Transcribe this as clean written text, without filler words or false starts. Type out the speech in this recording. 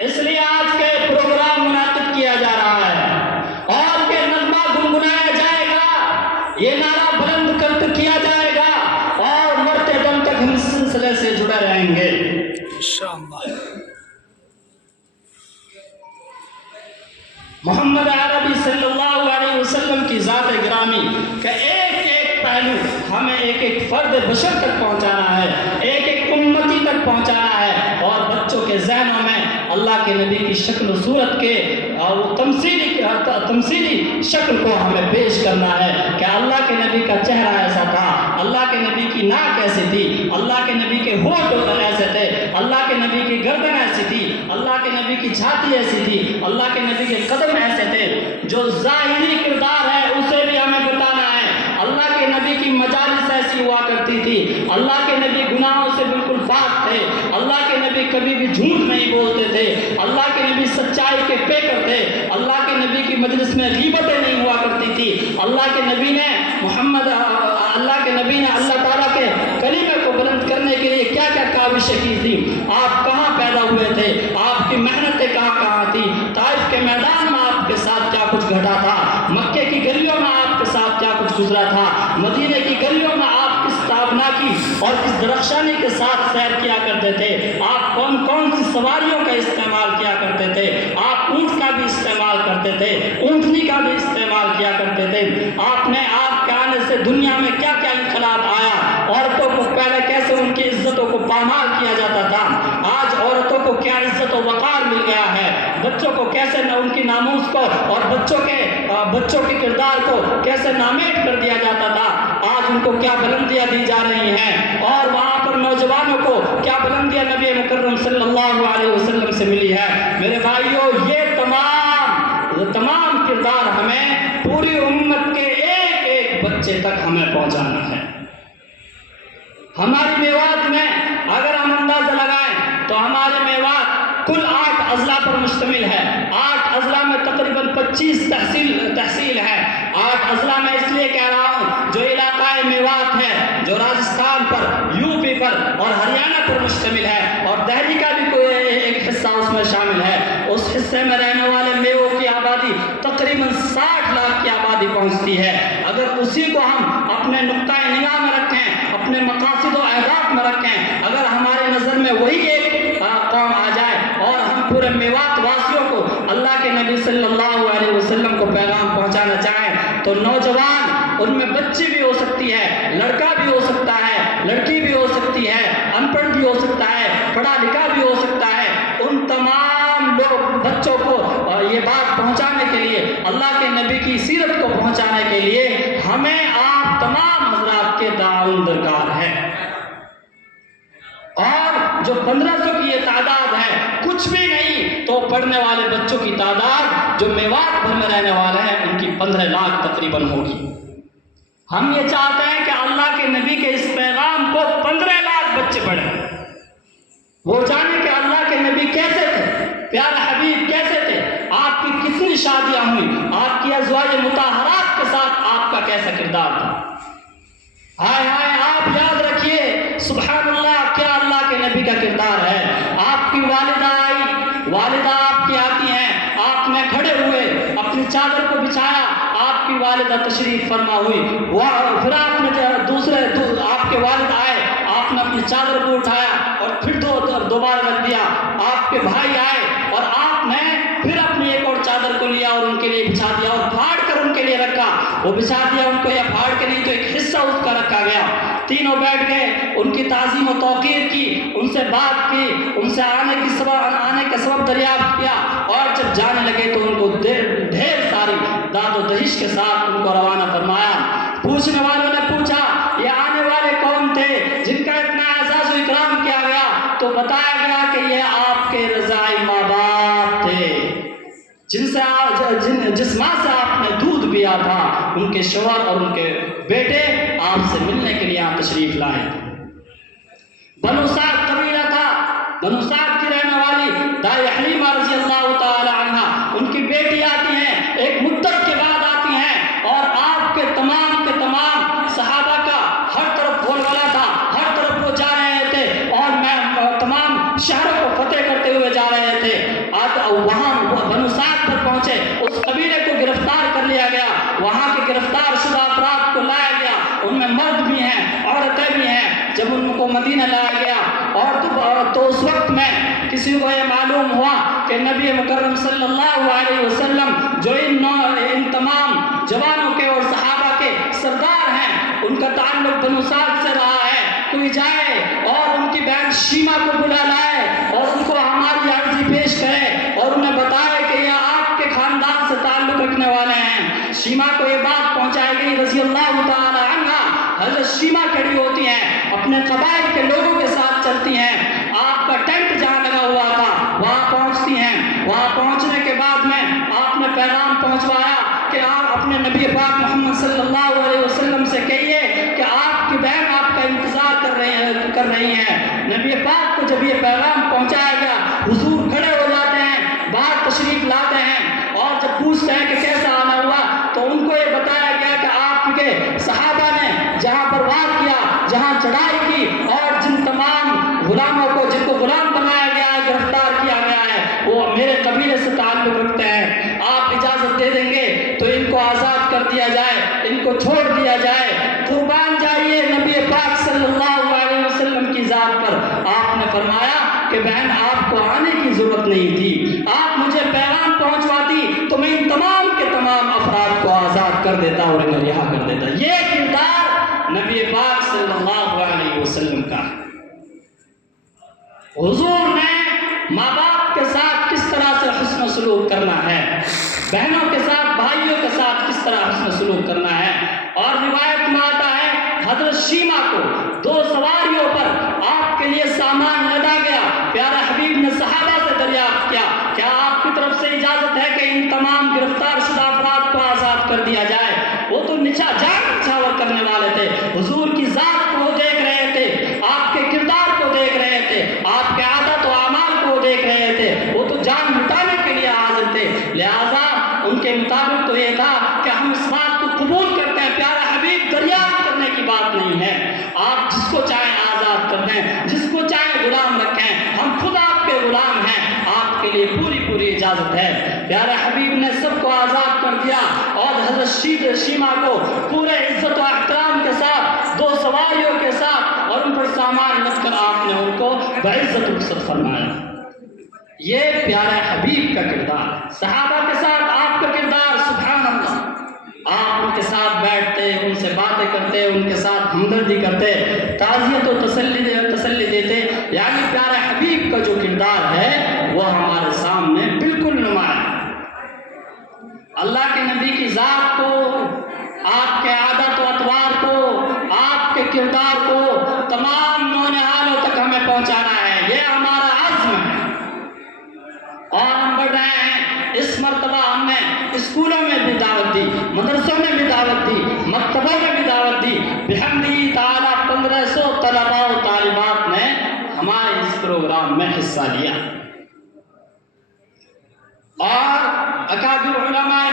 اس لیے آج کے پروگرام منعقد کیا جا رہا ہے اور یہ نغمہ گنگنایا جائے گا، یہ نعرہ بلند کیا جائے گا اور مرتے دم تک ہم اس سلسلے سے جڑے رہیں گے انشاءاللہ۔ محمد عربی صلی اللہ علیہ وسلم کی ذات گرامی کا ایک ایک پہلو ہمیں ایک ایک فرد بشر تک پہنچانا ہے، ایک ایک امتی تک پہنچانا ہے، اور بچوں کے ذہنوں میں اللہ کے نبی کی شکل و صورت کے وہ تمثیلی شکل کو ہمیں پیش کرنا ہے کہ اللہ کے نبی کا چہرہ ایسا تھا، اللہ کے نبی کی ناک ایسی تھی، اللہ کے نبی کے ہونٹ ایسے تھے، اللہ کے نبی کی گردن ایسی تھی، اللہ کے نبی کی چھاتی ایسی تھی، اللہ کے نبی کے قدم ایسے تھے۔ جو ظاہری کردار ہے اسے بھی ہمیں بتانا ہے۔ اللہ کے نبی کی مجالس ایسی ہوا کرتی تھی، اللہ کے نبی گناہوں سے بالکل پاک تھے، اللہ کے نبی کبھی بھی جھوٹ نہیں بولتے تھے، اللہ کے نبی سچائی کے پیکر تھے، اللہ کے نبی کی مجلس میں غیبتیں نہیں ہوا کرتی تھی، اللہ کے نبی نے اللہ تعالیٰ کے کلمے کو بلند کرنے کے لیے کیا کیا کاوشیں کی تھی۔ آپ کہاں پیدا ہوئے تھے، آپ کی محنتیں کہاں تھی، طائف کے میدان میں آپ کے ساتھ کیا کچھ گھٹا تھا، مکے کی گلیوں میں آپ کے ساتھ کیا کچھ گزرا تھا، مدینے کی گلیوں میں آپ کس تابناکی اور کس درخشانی کے ساتھ سیر کیا کرتے تھے، آپ کون کون سی سواریوں کا استعمال کیا کرتے تھے، آپ اونٹ کا بھی استعمال کرتے تھے، اونٹنی کا بھی استعمال کیا کرتے تھے، آپ کے آنے سے دنیا میں کیا کیا انقلاب آیا، عورتوں کو پہلے کیسے ان کی عزتوں کو پامال کیا جاتا تھا، آج عورتوں کو کیا عزت و وقار مل گیا ہے، بچوں کو کیسے ان کی ناموس کو اور بچوں کے کردار کو کیسے نامیٹ کر دیا جاتا تھا، آج ان کو کیا بلندیاں دی جا رہی ہیں، اور وہاں پر نوجوانوں کو کیا بلندیاں نبی مکرم صلی اللہ علیہ وسلم سے ملی ہے۔ میرے بھائیوں، یہ تمام کردار ہمیں پوری امت کے ایک ایک بچے تک ہمیں پہنچانا ہے۔ ہماری میوات میں اگر ہم اندازہ لگائیں تو ہمارے میوات کل 8 اضلاع پر مشتمل ہے، 8 اضلاع میں تقریباً 25 تحصیل ہے۔ 8 اضلاع میں اس لیے کہہ رہا ہوں جو علاقہ میوات ہے، جو راجستھان پر، یو پی پر اور ہریانہ پر مشتمل ہے، اور دہلی کا بھی کوئی ایک حصہ اس میں شامل ہے، اس حصے میں رہنے والے میووں کی آبادی تقریباً 60 لاکھ کی آبادی پہنچتی ہے۔ اگر اسی کو ہم اپنے نقطۂ نگاہ میں رکھیں، اپنے مقاصد و اہداف میں رکھیں، اگر ہمارے نظر میں وہی ایک قوم آ جائے اور ہم پورے میوات واسیوں کو اللہ کے نبی صلی اللہ علیہ وسلم کو پیغام پہنچانا چاہیں تو نوجوان، ان میں بچی بھی ہو سکتی ہے، لڑکا بھی ہو سکتا ہے، لڑکی بھی ہو سکتی ہے، ان پڑھ بھی ہو سکتا ہے، پڑھا لکھا بھی ہو سکتا ہے، ان تمام بچوں کو یہ بات پہنچانے کے لیے، اللہ کے نبی کی سیرت کو پہنچانے کے لیے ہمیں آپ تمام حضرات کے تعاون درکار ہے۔ اور جو 1500 کی یہ تعداد ہے، کچھ بھی نہیں تو پڑھنے والے بچوں کی تعداد جو میوات بھر میں رہنے والے ہیں ان کی 15 لاکھ تقریباً ہوگی۔ ہم یہ چاہتے ہیں کہ اللہ کے نبی کے اس پیغام کو 15 لاکھ بچے پڑھیں، وہ جانے کہ اللہ کے نبی کیسے تھے، پیارے حبیب کیسے تھے، آپ کی کتنی شادیاں ہوئی، آپ کی ازواج مطہرات کے ساتھ آپ کا کیسا کردار تھا۔ ہائے ہائے، آپ یاد رکھیے، سبحان اللہ، کیا اللہ کے نبی کا کردار ہے۔ آپ کی والدہ آئی، والدہ آپ کی آتی ہیں، آپ نے کھڑے ہوئے اپنی چادر کو بچھایا، آپ کی والدہ تشریف فرما ہوئی، پھر آپ نے آپ کے والد آئے، آپ نے اپنی چادر کو اٹھایا اور پھر دوبارہ رکھ دیا، آپ کے بھائی آئے اور آپ نے پھر اپنی ایک اور چادر کو لیا اور ان کے لیے بچھا دیا اور پھاڑ کر ان کے لیے رکھا، وہ بچھا دیا ان کو یا پھاڑ کے نہیں تو ایک حصہ اس کا رکھا گیا، تینوں بیٹھ گئے، ان کی تعظیم و توقیر کی، ان سے بات کی، ان سے آنے کا سبب دریافت کیا، اور جب جانے لگے تو ان کو ڈھیر ساری داد و دہش کے ساتھ ان کو روانہ فرمایا۔ پوچھنے والوں نے پوچھا یہ آنے والے کون تھے جن کا اتنا اعزاز و اکرام کیا گیا، تو بتایا گیا کہ یہ آپ کے رضائی ماں باپ تھے، جس ماں سے آپ نے دودھ پیا تھا، ان کے شوہر اور ان کے بیٹے آپ سے ملنے کے لیے آپ تشریف لائے۔ بنو سعد قبیلہ تھا، بنو سعد کی رہنے والی دائی حلیمہ رضی اللہ تعالی عنہ، ان کی بیٹی آتی ہیں، ایک مدت کے بعد آتی ہیں، اور آپ کے تمام صحابہ کا ہر طرف بول والا تھا، ہر طرف وہ جا رہے تھے اور تمام شہروں کو فتح کرتے ہوئے جا رہے تھے۔ وہاں بنو سعد پر پہنچے، اس قبیلے کو گرفتار کر لیا گیا، وہاں کے گرفتار شدہ افراد کو لایا گیا، ان میں مرد بھی ہیں عورتیں بھی ہیں۔ جب ان کو مدینہ لایا گیا اور تو اس وقت میں کسی کو یہ معلوم ہوا کہ نبی مکرم صلی اللہ علیہ وسلم جو ان تمام جوانوں کے اور صحابہ کے سردار ہیں، ان کا تعلق بنو سعد سے رہا ہے، کوئی جائے اور ان کی بہن شیما کو بلا لائے اور ان کو ہماری عرضی پیش کرے اور انہیں بتائے کہ یہ آپ کے خاندان سے تعلق رکھنے والے ہیں۔ شیما کو یہ بات پہنچائی گئی رضی اللہ تعالی عنہ۔ حضرت شیما کھڑی ہوتی ہیں، اپنے قبائل کے لوگوں کے ساتھ چلتی ہیں، آپ کا ٹینٹ جہاں لگا ہوا تھا وہاں پہنچتی ہیں۔ وہاں پہنچنے کے بعد میں آپ نے پیغام پہنچوایا کہ آپ اپنے نبی پاک محمد صلی اللہ علیہ وسلم سے کہیے کہ آپ کی بہن آپ کا انتظار کر رہی ہیں۔ نبی پاک کو جب یہ پیغام پہنچایا گیا، حضور کھڑے ہو جاتے ہیں، باہر تشریف لاتے ہیں اور جب پوچھتے ہیں کہ کیسا آنا ہوا تو ان کو یہ بتایا گیا کہ آپ کے صحابہ نے جہاں پر وار کیا، جہاں چڑھائی کی اور جن تمام غلاموں کو جن کو غلام بنایا گیا ہے، گرفتار کیا گیا ہے، وہ میرے قبیلے سے تعلق رکھتے ہیں۔ آپ اجازت دے دیں گے تو ان کو آزاد کر دیا جائے، ان کو چھوڑ دیا جائے۔ قربان جائیے نبی پاک صلی اللہ علیہ وسلم کی ذات پر۔ آپ نے فرمایا کہ بہن آپ کو آنے کی ضرورت نہیں تھی، آپ مجھے پیغام پہنچواتی تو میں ان تمام کے تمام افراد کو آزاد کر دیتا اور انہیں رہا کر دیتا۔ یہ کردار نبی پاک صلی اللہ علیہ وسلم کا ہے۔ حضور نے ماں باپ کے ساتھ کس طرح سے حسن سلوک کرنا ہے، بہنوں کے ساتھ بھائیوں کے ساتھ کس طرح حسن سلوک کرنا ہے، اور روایت میں آتا ہے حضرت شیما کو 2 سواریوں پر آپ کے لیے سامان لدا گیا۔ پیارے حبیب نے صحابہ سے دریافت کیا کیا آپ کی طرف سے اجازت ہے کہ ان تمام گرفتار شدہ افراد کو آزاد کر دیا جائے؟ وہ تو جان نچھاور کرنے والے تھے، حضور کی ذات کو وہ دیکھ رہے تھے، آپ کے کردار کو دیکھ رہے تھے، آپ کے عادت و اعمال کو وہ دیکھ رہے تھے، وہ تو جان مٹانے کے لیے حاضر تھے۔ لہذا ان کے مطابق تو یہ تھا کہ ہم اس بات کو قبول کرتے ہیں، پیارا حبیب دریافت کرنے کی بات نہیں ہے، آپ جس کو چاہیں آزاد کر دیں، جس کو چاہیں غلام رکھیں، ہم خود آپ کے غلام ہیں، آپ کے لیے پوری اجازت ہے۔ پیارے حبیب نے سب کو آزاد کر دیا اور حضرت شیما کو پورے عزت و احترام کے ساتھ 2 سواریوں کے ساتھ اور ان پر سامان رکھ کر آپ نے ان کو بعزت رخصت فرمایا۔ یہ پیارے حبیب کا کردار، صحابہ کے ساتھ آپ کا کردار، سبحان اللہ، آپ ان کے ساتھ بیٹھتے، ان سے باتیں کرتے، ان کے ساتھ ہمدردی کرتے، تعزیت و تسلی دیتے، یعنی پیارے حبیب کا جو کردار ہے وہ ہمارے سامنے بالکل نمایاں ہے۔ اللہ کے نبی کی ذات کو، آپ کے عادت و اطوار کو، آپ کے کردار کو تمام نونہالوں تک ہمیں پہنچانا ہے، یہ ہمارا عزم ہے۔ اور ہم بڑھ رہے ہیں، اس مرتبہ ہم نے اسکولوں میں بھی دعوت دی، مدرسوں میں بھی دعوت دی، مکتبوں میں بھی دعوت دی، بحمدہ تعالیٰ 1500 طلباء و طالبات نے ہمارے اس پروگرام میں حصہ لیا، اور اکابر علماء